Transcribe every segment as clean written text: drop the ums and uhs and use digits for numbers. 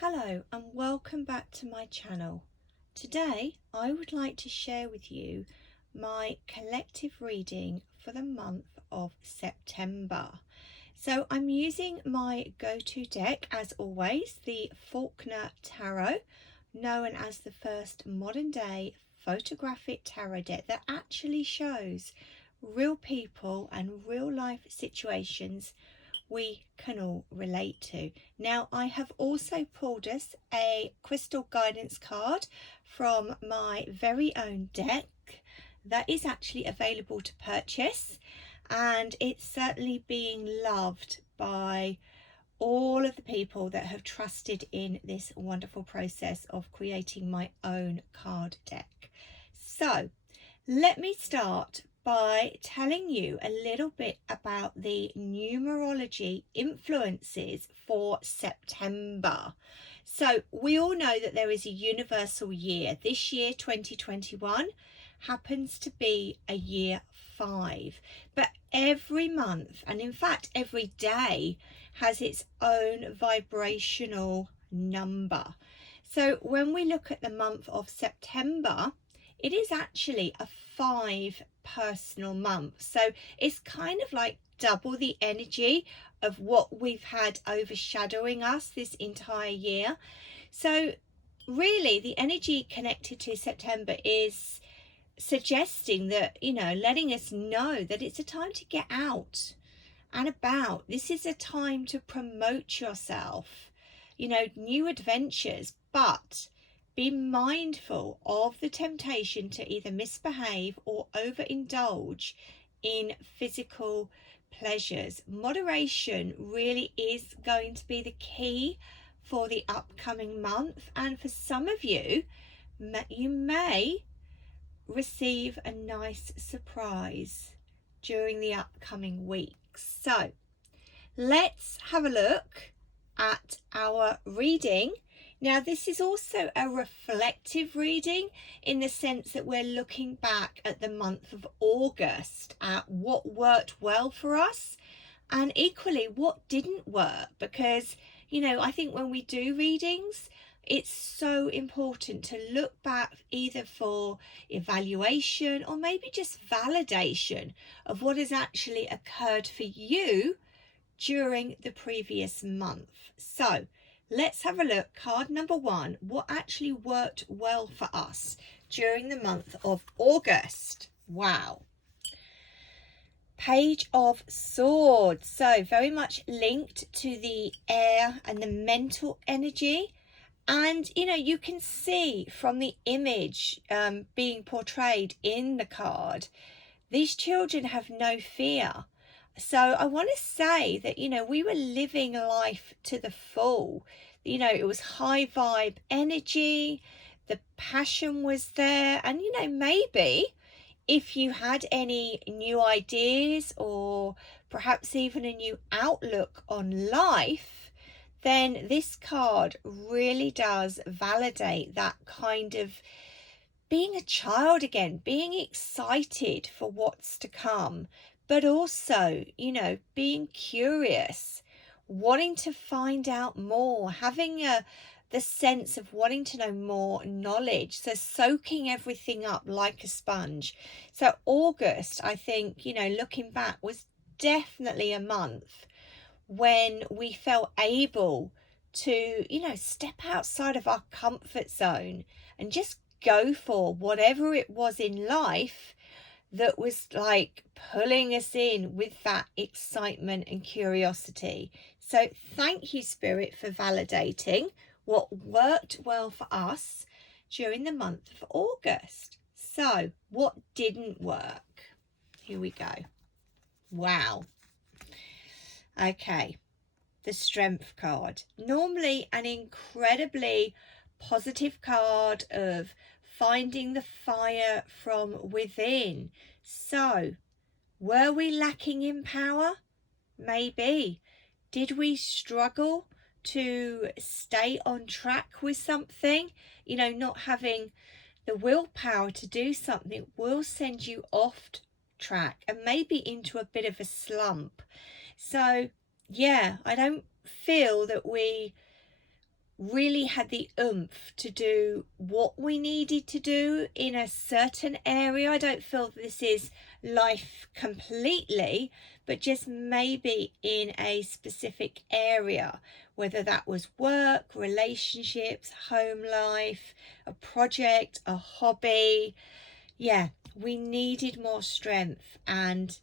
Hello and welcome back to my channel. Today I would like to share with you my collective reading for the month of September. So I'm using my go-to deck as always, the Faulkner Tarot, known as the first modern day photographic tarot deck that actually shows real people and real life situations we can all relate to. Now, I have also pulled us a crystal guidance card from my very own deck that is actually available to purchase, and it's certainly being loved by all of the people that have trusted in this wonderful process of creating my own card deck. So let me start by telling you a little bit about the numerology influences for September. So we all know that there is a universal year. This year, 2021, happens to be a year 5, but every month, and in fact every day, has its own vibrational number. So when we look at the month of September, it is actually a 5 personal month. So it's kind of like double the energy of what we've had overshadowing us this entire year. So really the energy connected to September is suggesting that, letting us know that it's a time to get out and about. This is a time to promote yourself, new adventures, but be mindful of the temptation to either misbehave or overindulge in physical pleasures. Moderation really is going to be the key for the upcoming month, and for some of you, you may receive a nice surprise during the upcoming weeks. So let's have a look at our reading. Now, this is also a reflective reading in the sense that we're looking back at the month of August at what worked well for us and equally what didn't work, because, I think when we do readings, it's so important to look back either for evaluation or maybe just validation of what has actually occurred for you during the previous month. So let's have a look. Card number 1, what actually worked well for us during the month of August. Wow. Page of Swords. So very much linked to the air and the mental energy. And, you can see from the image being portrayed in the card, these children have no fear. So I want to say that, we were living life to the full. It was high vibe energy, the passion was there. And, maybe if you had any new ideas or perhaps even a new outlook on life, then this card really does validate that kind of being a child again, being excited for what's to come, but also, being curious, wanting to find out more, having the sense of wanting to know more knowledge, so soaking everything up like a sponge. So August, I think, looking back, was definitely a month when we felt able to, step outside of our comfort zone and just go for whatever it was in life that was like pulling us in with that excitement and curiosity. So thank you, Spirit, for validating what worked well for us during the month of August. So what didn't work? Here we go. Wow. Okay, the Strength card. Normally an incredibly positive card of finding the fire from within. So, were we lacking in power? Maybe. Did we struggle to stay on track with something? Not having the willpower to do something will send you off track and maybe into a bit of a slump. So yeah, I don't feel that we really had the oomph to do what we needed to do in a certain area. I don't feel this is life completely, but just maybe in a specific area, whether that was work, relationships, home life, a project, a hobby. Yeah, we needed more strength, and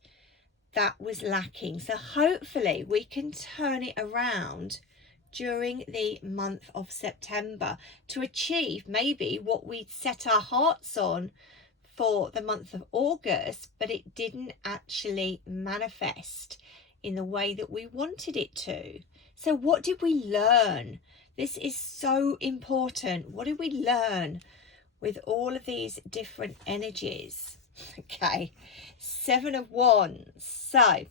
that was lacking. So hopefully we can turn it around during the month of September to achieve maybe what we'd set our hearts on for the month of August, but it didn't actually manifest in the way that we wanted it to. So what did we learn? This is so important. What did we learn with all of these different energies? Okay, Seven of Wands. So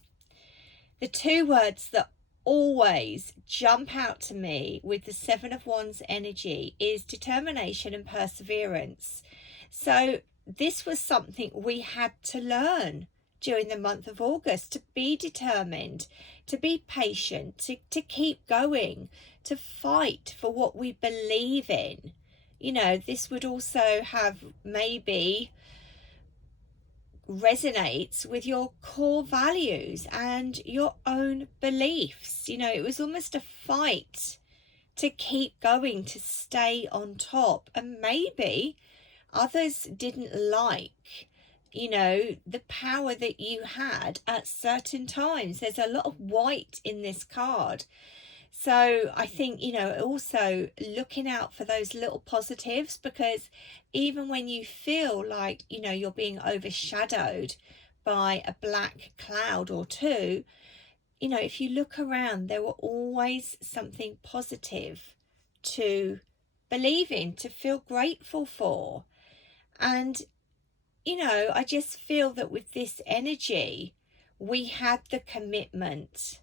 the two words that always jump out to me with the Seven of Wands energy is determination and perseverance. So this was something we had to learn during the month of August, to be determined, to be patient, to keep going, to fight for what we believe in. You know, this would also have maybe resonates with your core values and your own beliefs. You know, it was almost a fight to keep going, to stay on top. And maybe others didn't like, you know, the power that you had at certain times. There's a lot of white in this card. So I think, you know, also looking out for those little positives, because even when you feel like, you know, you're being overshadowed by a black cloud or two, you know, if you look around, there were always something positive to believe in, to feel grateful for. And, you know, I just feel that with this energy, we had the commitment.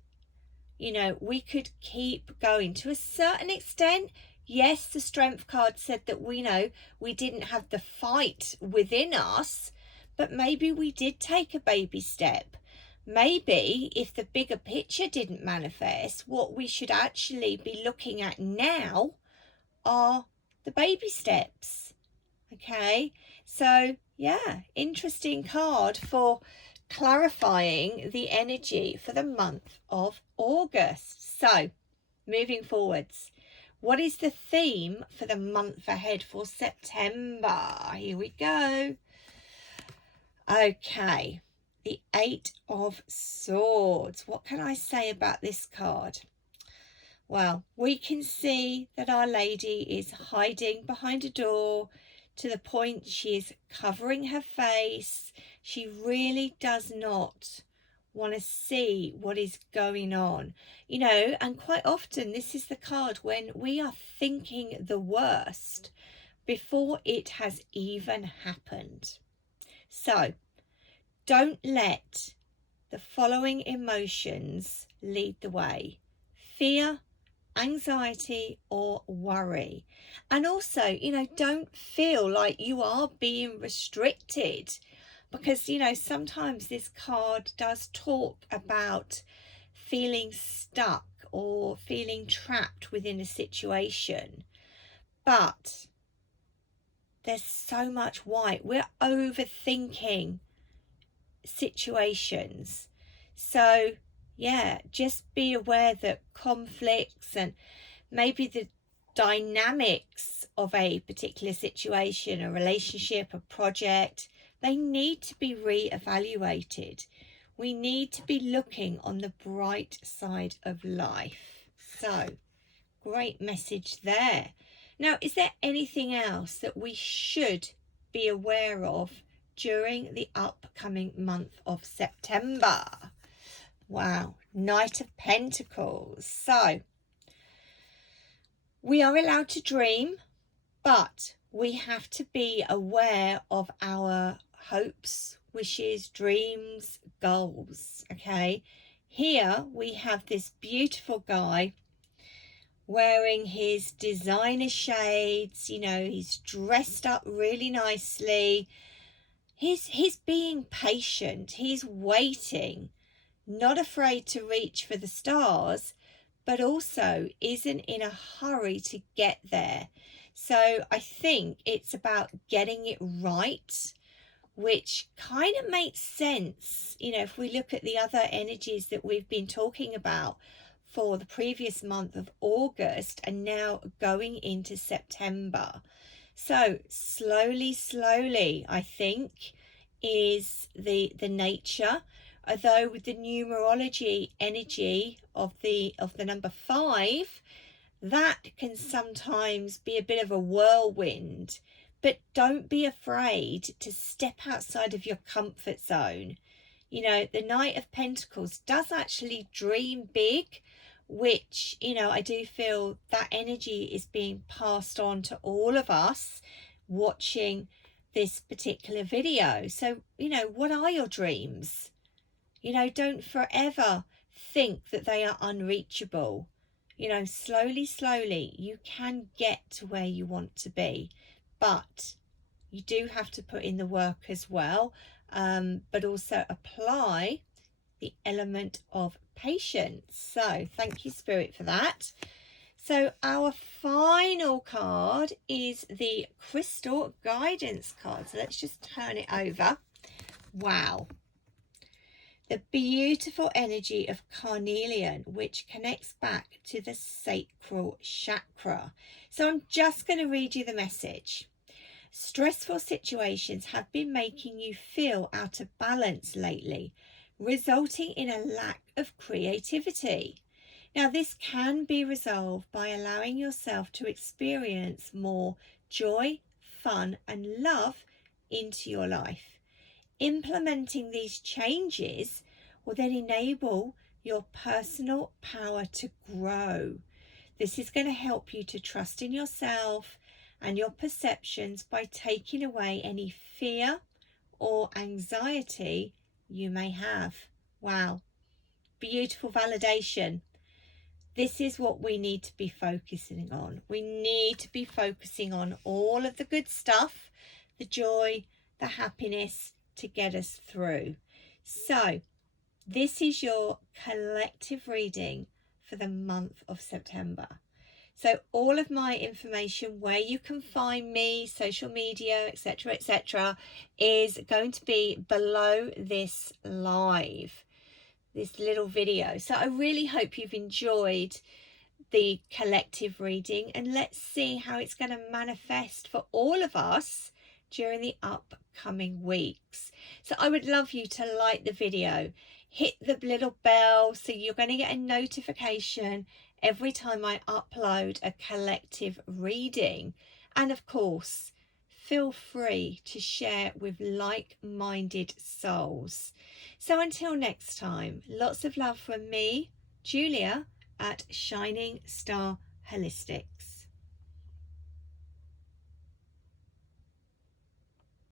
You know, we could keep going to a certain extent. Yes, the Strength card said that we know we didn't have the fight within us, but maybe we did take a baby step. Maybe if the bigger picture didn't manifest, what we should actually be looking at now are the baby steps. Okay, so yeah, interesting card for clarifying the energy for the month of August. So moving forwards, what is the theme for the month ahead for September? Here we go. Okay, the Eight of Swords. What can I say about this card? Well, we can see that Our Lady is hiding behind a door, to the point she is covering her face. She really does not want to see what is going on, you know, and quite often this is the card when we are thinking the worst before it has even happened. So don't let the following emotions lead the way: fear, anxiety, or worry. And also, you know, don't feel like you are being restricted, because, you know, sometimes this card does talk about feeling stuck or feeling trapped within a situation. But there's so much white. We're overthinking situations. So yeah, just be aware that conflicts and maybe the dynamics of a particular situation, a relationship, a project, they need to be re-evaluated. We need to be looking on the bright side of life. So great message there. Now, is there anything else that we should be aware of during the upcoming month of September? Wow, Knight of Pentacles. So we are allowed to dream, but we have to be aware of our hopes, wishes, dreams, goals. Okay, here we have this beautiful guy wearing his designer shades. You know, he's dressed up really nicely. He's being patient. He's waiting, not afraid to reach for the stars, but also isn't in a hurry to get there. So I think it's about getting it right, which kind of makes sense, if we look at the other energies that we've been talking about for the previous month of August and now going into September. So slowly, I think, is the nature. Although with the numerology energy of the number 5, that can sometimes be a bit of a whirlwind. But don't be afraid to step outside of your comfort zone. The Knight of Pentacles does actually dream big, which, I do feel that energy is being passed on to all of us watching this particular video. So, what are your dreams? Don't forever think that they are unreachable. Slowly, you can get to where you want to be, but you do have to put in the work as well, but also apply the element of patience. So thank you, Spirit, for that. So our final card is the Crystal Guidance card. So let's just turn it over. Wow. The beautiful energy of carnelian, which connects back to the sacral chakra. So I'm just going to read you the message. Stressful situations have been making you feel out of balance lately, resulting in a lack of creativity. Now, this can be resolved by allowing yourself to experience more joy, fun, and love into your life. Implementing these changes will then enable your personal power to grow. This is going to help you to trust in yourself and your perceptions by taking away any fear or anxiety you may have. Wow, beautiful validation. This is what we need to be focusing on. We need to be focusing on all of the good stuff, the joy, the happiness, to get us through. So this is your collective reading for the month of September. So all of my information, where you can find me, social media, etc., is going to be below this live, this little video. So I really hope you've enjoyed the collective reading, and let's see how it's going to manifest for all of us during the upcoming weeks. So I would love you to like the video, hit the little bell so you're going to get a notification every time I upload a collective reading. And of course, feel free to share with like-minded souls. So until next time, lots of love from me, Julia, at Shining Star Holistics.